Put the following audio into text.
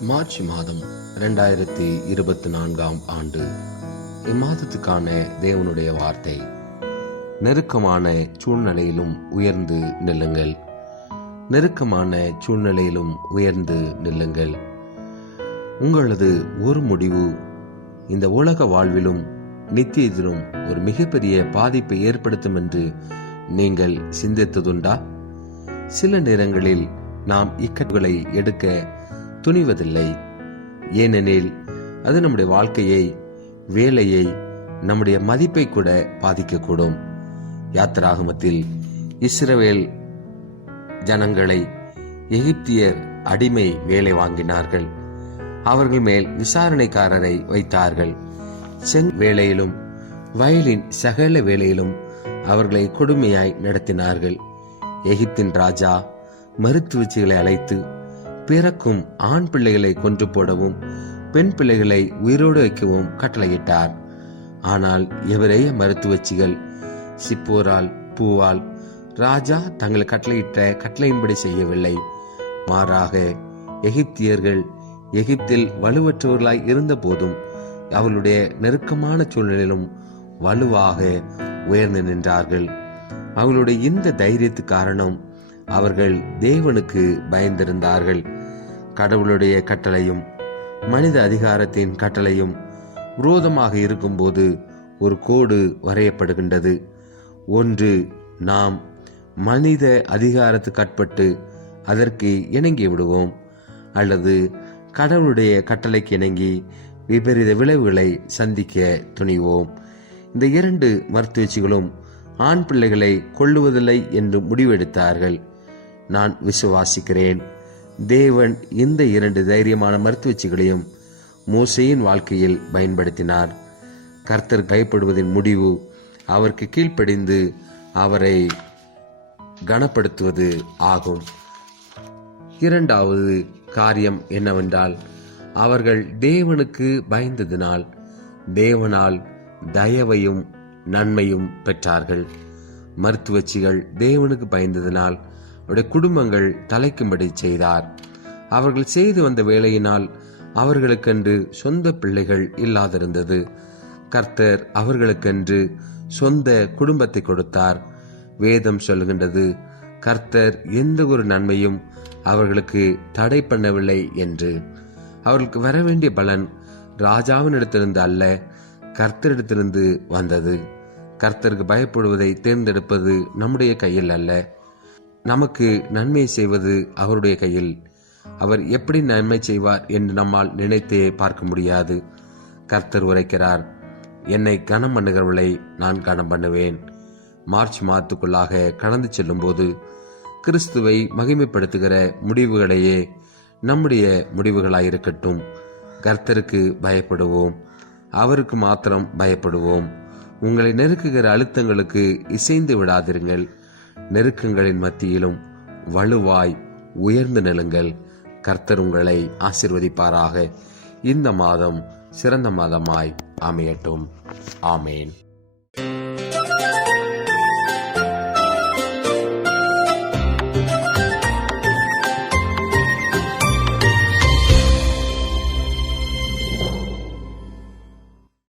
March மாதம் இரண்டாயிரத்தி இருபத்தி நான்காம் ஆண்டு இம்மாதத்துக்கான தேவனுடைய வார்த்தை. நெருக்கமான சூழ்நிலையிலும் உயர்ந்து நில்லுங்கள். நெருக்கமான சூழ்நிலையிலும் உயர்ந்து நில்லுங்கள். உங்களது ஒரு முடிவு இந்த உலக வாழ்விலும் நித்தியத்திலும் ஒரு மிகப்பெரிய பாதிப்பை ஏற்படுத்தும் என்று நீங்கள் சிந்தித்ததுண்டா? சில நேரங்களில் நாம் இக்கட்டுகளை எடுக்க துணிவதில்லை. ஏனெனில் அது நம்முடைய வாழ்க்கையை வேலையை நம்முடைய மதிப்பை கூட பாதிக்கக்கூடும். யாத்திராகமத்தில் இஸ்ரவேல் ஜனங்களை எகிப்தியர் அடிமை வேலை வாங்கினார்கள். அவர்கள் மேல் விசாரணைக்காரரை வைத்தார்கள். செங் வேலையிலும் வயலின் சகல வேலையிலும் அவர்களை கொடுமையாய் நடத்தினார்கள். எகிப்தின் ராஜா மருத்துவச்சிகளை அழைத்து பிறக்கும் ஆண் பிள்ளைகளை கொன்று போடவும் பெண் பிள்ளைகளை உயிரோடு வைக்கவும் கட்டளையிட்டார். ஆனால் எவரேய மருத்துவச்சிகள் சிப்போரால் பூவால் ராஜா தங்கள் கட்டளையிட்ட கட்டளையின்படி செய்யவில்லை. மாறாக எகிப்தியர்கள் எகிப்தில் வலுவற்றவர்களாய் இருந்த போதும் அவர்களுடைய நெருக்கமான சூழ்நிலையிலும் வலுவாக உயர்ந்து நின்றார்கள். அவர்களுடைய இந்த தைரியத்து காரணம் அவர்கள் தேவனுக்கு பயந்திருந்தார்கள். கடவுளுடைய கட்டளையும் மனித அதிகாரத்தின் கட்டளையும் விரோதமாக இருக்கும்போது ஒரு கோடு வரையப்படுகின்றது. ஒன்று நாம் மனித அதிகாரத்துக்கு அதற்கு இணங்கி விடுவோம் அல்லது கடவுளுடைய கட்டளைக்கு இணங்கி விபரீத விளைவுகளை சந்திக்க துணிவோம். இந்த இரண்டு மருத்துவச்சிகளும் ஆண் பிள்ளைகளை கொள்ளுவதில்லை என்று முடிவெடுத்தார்கள். நான் விசுவாசிக்கிறேன். தேவன் இந்த இரண்டு தைரியமான மருத்துவச்சிகளையும் மோசையின் வாழ்க்கையில் பயன்படுத்தினார். கர்த்தர் பயப்படுவதின் முடிவு அவருக்கு கீழ்ப்படிந்து அவரை கனப்படுத்துவது ஆகும். இரண்டாவது காரியம் என்னவென்றால் அவர்கள் தேவனுக்கு பயந்ததினால் தேவனால் தயவையும் நன்மையும் பெற்றார்கள். மருத்துவச்சிகள் தேவனுக்கு பயந்ததினால் அவருடைய குடும்பங்கள் தலைக்கும்படி செய்தார். அவர்கள் செய்து வந்த வேலையினால் அவர்களுக்கென்று சொந்த பிள்ளைகள் இல்லாதிருந்தது. கர்த்தர் அவர்களுக்கென்று சொந்த குடும்பத்தை கொடுத்தார். வேதம் சொல்கின்றது கர்த்தர் எந்த ஒரு நன்மையும் அவர்களுக்கு தடை பண்ணவில்லை என்று. அவர்களுக்கு வர வேண்டிய பலன் ராஜாவினிடத்திலிருந்து அல்ல கர்த்தரிடத்திலிருந்து வந்தது. கர்த்தருக்கு பயப்படுவதை தேர்ந்தெடுப்பது நம்முடைய கையில் அல்ல. நமக்கு நன்மை செய்வது அவருடைய கையில். அவர் எப்படி நன்மை செய்வார் என்று நம்மால் நினைத்தே பார்க்க முடியாது. கர்த்தர் உரைக்கிறார் என்னை கனம் பண்ணுகிறவளை நான் கனம் பண்ணுவேன். மார்ச் மாதத்துக்குள்ளாக கடந்து செல்லும்போது கிறிஸ்துவை மகிமைப்படுத்துகிற முடிவுகளையே நம்முடைய முடிவுகளாயிருக்கட்டும். கர்த்தருக்கு பயப்படுவோம் அவருக்கு மாத்திரம் பயப்படுவோம். உங்களை நெருக்குகிற அழுத்தங்களுக்கு இசைந்து விடாதிருங்கள். நெருக்கங்களின் மத்தியிலும் வலுவாய் உயர்ந்து நிலுங்கள் கர்த்தர் உங்களை ஆசிர்வதிப்பாராக. இந்த மாதம் சிறந்த மாதமாய் அமையட்டும். ஆமேன்.